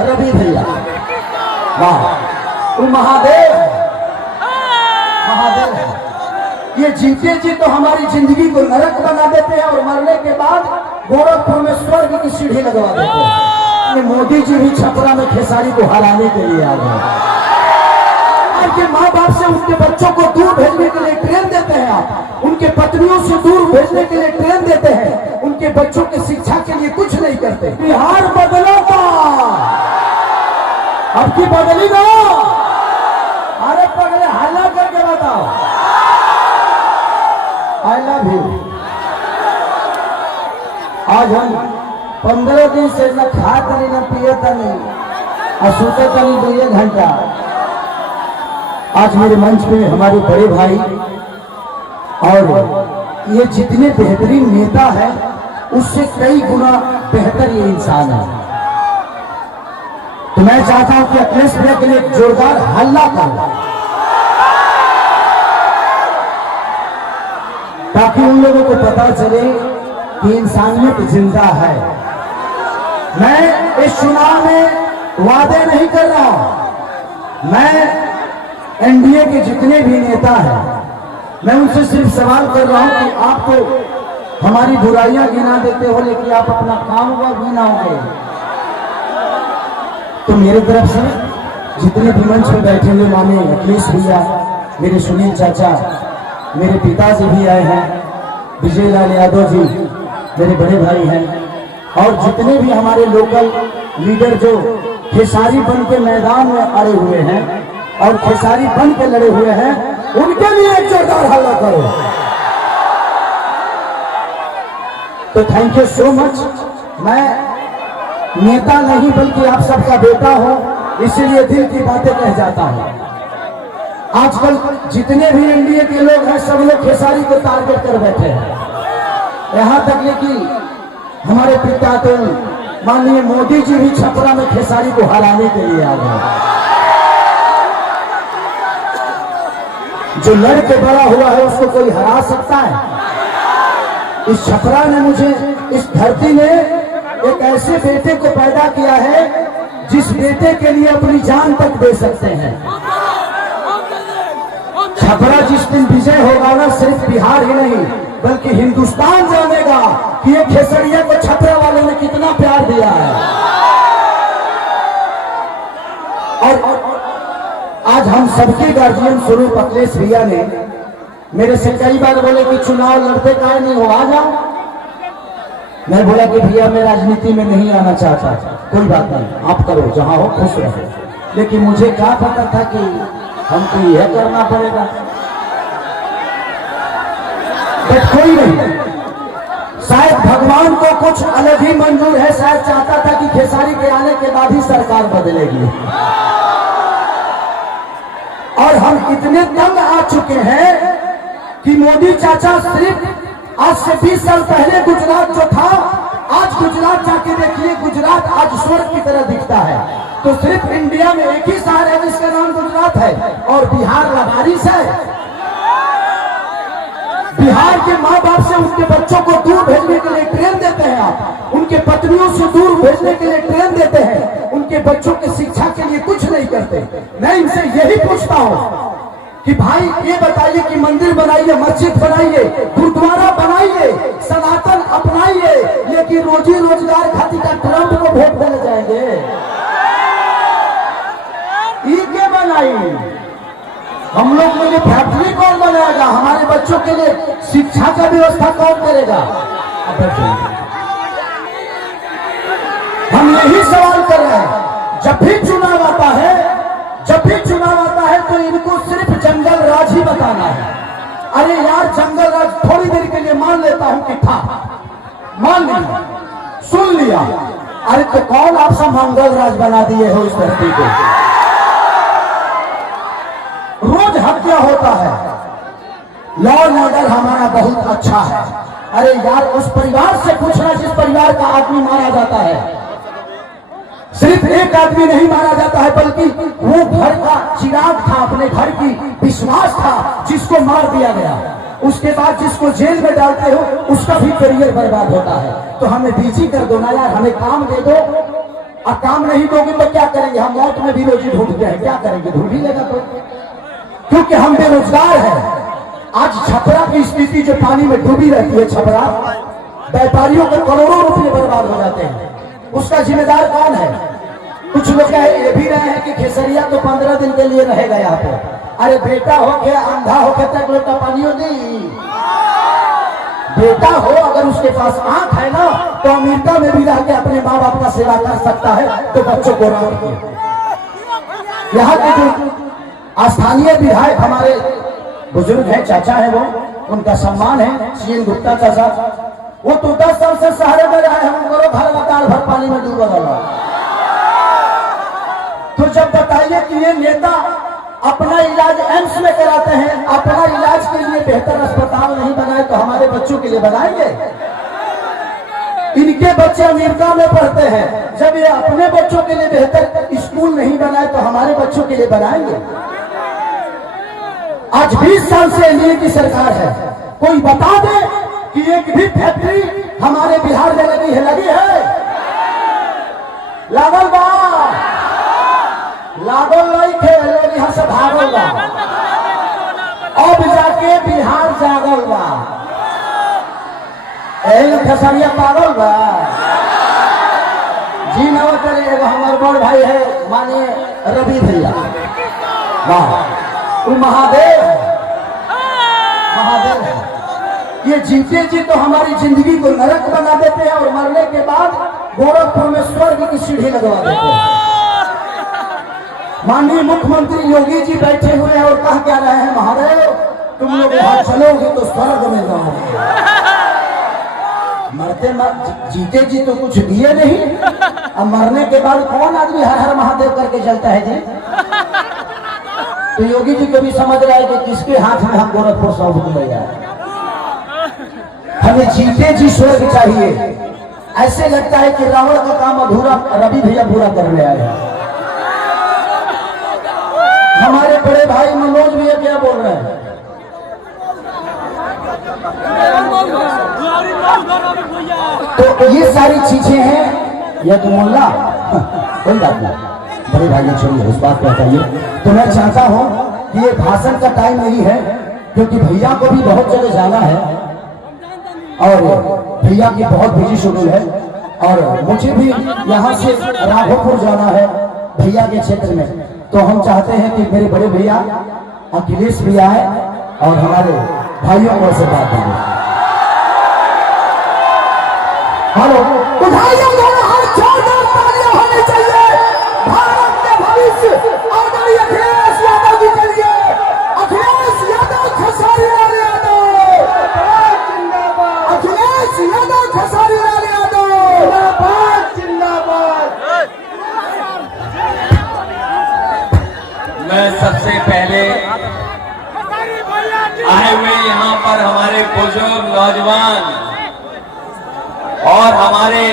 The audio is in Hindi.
रवि भैया, वाह, वो महादेव महादेव है। ये जीते जी तो हमारी जिंदगी को नरक बना देते हैं और मरने के बाद गोरखपुर में स्वर्ग की सीढ़ी लगवा देते हैं। ये मोदी जी भी छपरा में खेसारी को हराने के लिए आ गए। उनके माँ बाप से उनके बच्चों को दूर भेजने के लिए ट्रेन देते हैं आप, उनके पत्नियों से दूर भेजने के लिए ट्रेन देते हैं, उनके बच्चों की शिक्षा के लिए कुछ नहीं करते। बिहार बदला था, अब की बदली ना। अरे पगले हल्ला करके बताओ, आई लव यू। आज हम 15 दिन से न खाता नहीं न पियता नहीं और सोता नहीं 2 घंटा। आज मेरे मंच पे हमारे बड़े भाई और ये जितने बेहतरीन नेता है उससे कई गुना बेहतर ये इंसान है। तो मैं चाहता हूं कि अखिलेश भैया के लिए जोरदार हल्ला करो ताकि उन लोगों को पता चले कि इंसानियत जिंदा है। मैं इस चुनाव में वादे नहीं कर रहा हूं। मैं एनडीए के जितने भी नेता हैं मैं उनसे सिर्फ सवाल कर रहा हूं कि आप तो हमारी बुराइयां गिना देते हो लेकिन आप अपना काम हुआ गिनाओगे। तो मेरी तरफ से जितने भी मंच में बैठे हुए माने अखिलेश भैया, मेरे सुनील चाचा, मेरे पिताजी भी आए हैं, विजय लाल यादव जी मेरे बड़े भाई हैं, और जितने भी हमारे लोकल लीडर जो खेसारी बन के मैदान में अड़े हुए हैं और खेसारी बन के लड़े हुए हैं, उनके लिए एक जोरदार हल्ला करो। तो थैंक यू सो मच। मैं नेता नहीं बल्कि आप सबका बेटा हूं, इसीलिए दिल की बातें कह जाता हूं। आजकल जितने भी एनडीए के लोग हैं सब लोग खेसारी को टारगेट कर बैठे हैं। यहां तक लेकिन हमारे पिता तो माननीय मोदी जी भी छपरा में खेसारी को हराने के लिए आ गए। जो लड़के बड़ा हुआ है उसको कोई हरा सकता है? इस छपरा ने मुझे, इस धरती ने एक ऐसे बेटे को पैदा किया है जिस बेटे के लिए अपनी जान तक दे सकते हैं। छपरा जिस दिन विजय होगा ना, सिर्फ बिहार ही नहीं बल्कि हिंदुस्तान जानेगा कि ये खेसरिया को छपरा वालों ने कितना प्यार दिया है। और आज हम सबके गार्जियन स्वरूप अखिलेश भैया ने मेरे से कई बार बोले कि चुनाव लड़ते काहे नहीं हो, आ जाओ। मैं बोला कि भैया मैं राजनीति में नहीं आना चाहता। कोई बात नहीं, आप करो, जहां हो खुश रहो। लेकिन मुझे क्या पता था कि हमको यह करना पड़ेगा। बट कोई नहीं, शायद भगवान को कुछ अलग ही मंजूर है। शायद चाहता था कि खेसारी के आने के बाद ही सरकार बदलेगी। और हम इतने तंग आ चुके हैं कि मोदी चाचा सिर्फ आज से 20 साल पहले गुजरात जो था, आज गुजरात जाके देखिए, गुजरात आज स्वर्ग की तरह दिखता है। तो सिर्फ इंडिया में एक ही शहर है जिसका नाम गुजरात है और बिहार लबारिश है। बिहार के माँ बाप से उनके बच्चों को दूर भेजने के लिए ट्रेन देते हैं आप, उनके पत्नियों से दूर भेजने के लिए ट्रेन देते हैं, उनके बच्चों की शिक्षा के लिए कुछ नहीं करते। मैं इनसे यही पूछता हूँ कि भाई ये बताइए कि मंदिर बनाइए, मस्जिद बनाइए, गुरुद्वारा बनाइए, सनातन अपनाइए, लेकिन रोजी रोजगार खातिर का ट्रंप को वोट देने जाएंगे? ये क्या बनाइए? हम लोग के लिए फैक्ट्री कौन बनाएगा? हमारे बच्चों के लिए शिक्षा का व्यवस्था कौन करेगा? हम यही सवाल कर रहे हैं। जब भी चुनाव आता है, जब भी चुनाव आता है तो इनको सिर्फ जंगल राज ही बताना है। अरे यार, जंगल राज थोड़ी देर के लिए मान लेता हूं कि था, मान लिया, सुन लिया। अरे तो कौन आप सब मंगल राज बना दिए हो इस धरती को? रोज हत्या होता है। लॉ एंड ऑर्डर हमारा बहुत अच्छा है। अरे यार, उस परिवार से पूछना जिस परिवार का आदमी मारा जाता है। सिर्फ एक आदमी नहीं मारा जाता है बल्कि वो घर का चिराग था, अपने घर की विश्वास था, जिसको मार दिया गया। उसके बाद जिसको जेल में डालते हो उसका भी करियर बर्बाद होता है। तो हमें बिजी कर दो ना यार, हमें काम दे दो। और काम नहीं दोगे तो क्या करेंगे? हम मौत में भी रोजी ढूंढते हैं, क्या करेंगे? ढूंढ ही लेगा तो, क्योंकि हम बेरोजगार हैं। आज छपरा की स्थिति जो पानी में डूबी रहती है, छपरा व्यापारियों के करोड़ों रुपए बर्बाद हो जाते हैं, उसका जिम्मेदार कौन है? कुछ लोग ये भी रहे हैं कि खेसरिया तो 15 दिन के लिए रहेगा यहाँ पे। अरे बेटा हो के अंधा हो के तक लोटा पानियों दी, बेटा हो अगर उसके पास आंख है ना तो अमेरिका में भी रह के अपने माँ बाप का सेवा कर सकता है, तो बच्चों को रात के यहाँ के जो स्थानीय विधायक हमारे बुजुर्ग है, चाचा है, वो उनका सम्मान है, सीएन गुप्ता चाचा, वो तो 10 साल से शहर में रहे हैं, उनको घर लगातार भर पानी में डूबा रहा। तो जब बताइए कि ये नेता अपना इलाज एम्स में कराते हैं, अपना इलाज के लिए बेहतर अस्पताल नहीं बनाए तो हमारे बच्चों के लिए बनाएंगे? इनके बच्चे अमेरिका में पढ़ते हैं, जब ये अपने बच्चों के लिए बेहतर स्कूल नहीं बनाए तो हमारे बच्चों के लिए बनाएंगे? आज 20 साल से एनडीए की सरकार है, कोई बता दे कि एक भी फैक्ट्री हमारे बिहार में लगी है? लगी है? लागल बा? लागल नहीं थे लोग यहाँ से भागल बा, अब जाके बिहार जागल बा। खेसरिया पागल बा जी न करे। एगो हमारे बड़ भाई है मानिए रवि भैया, वाह, वो महादेव महादेव है। ये जीते जी तो हमारी जिंदगी को नरक बना देते हैं और मरने के बाद गोरखपुर में स्वर्ग की सीढ़ी लगवा देते हैं। माननीय मुख्यमंत्री योगी जी बैठे हुए हैं और कह क्या रहे हैं, महादेव तुम लोग वहां चलोगे तो स्वर्ग में जाओगे। मरते जीते जी तो कुछ दिए नहीं, अब मरने के बाद कौन आदमी हर हर महादेव करके चलता है जी? तो योगी जी को भी समझ रहा है कि किसके हाथ में हम गोरखपुर सौंप दिए जाए। हमें जीते जी स्वर्ग चाहिए। ऐसे लगता है कि रावण का काम अधूरा रवि भैया पूरा करने आए हैं। हमारे बड़े भाई मनोज भैया क्या बोल रहे हैं? तो ये सारी चीजें हैं, या तो मुल्ला कोई बात नहीं, बड़े भाई छोड़िए, उस बात पर बताइए। तो मैं चाहता हूं कि ये भाषण का टाइम नहीं है, क्योंकि भैया को भी बहुत जगह जाना है और भैया की बहुत बिजी शेड्यूल है, और मुझे भी यहाँ से राघोपुर जाना है भैया के क्षेत्र में। तो हम चाहते हैं कि मेरे बड़े भैया अखिलेश भी आए और हमारे भाइयों को से बात करें। हेलो, उठाइए दोनों हाथ, जोरदार तालियां होनी चाहिए भारत के भविष्य आदरणीय अखिलेश यादव जी के लिए। अखिलेश यादव, खेसारी लाल यादव जिंदाबाद, अखिलेश यादव, खेसारी लाल यादव जिंदाबाद जिंदाबाद। मैं सबसे पहले आए हुए यहाँ पर हमारे बुजुर्ग नौजवान और हमारे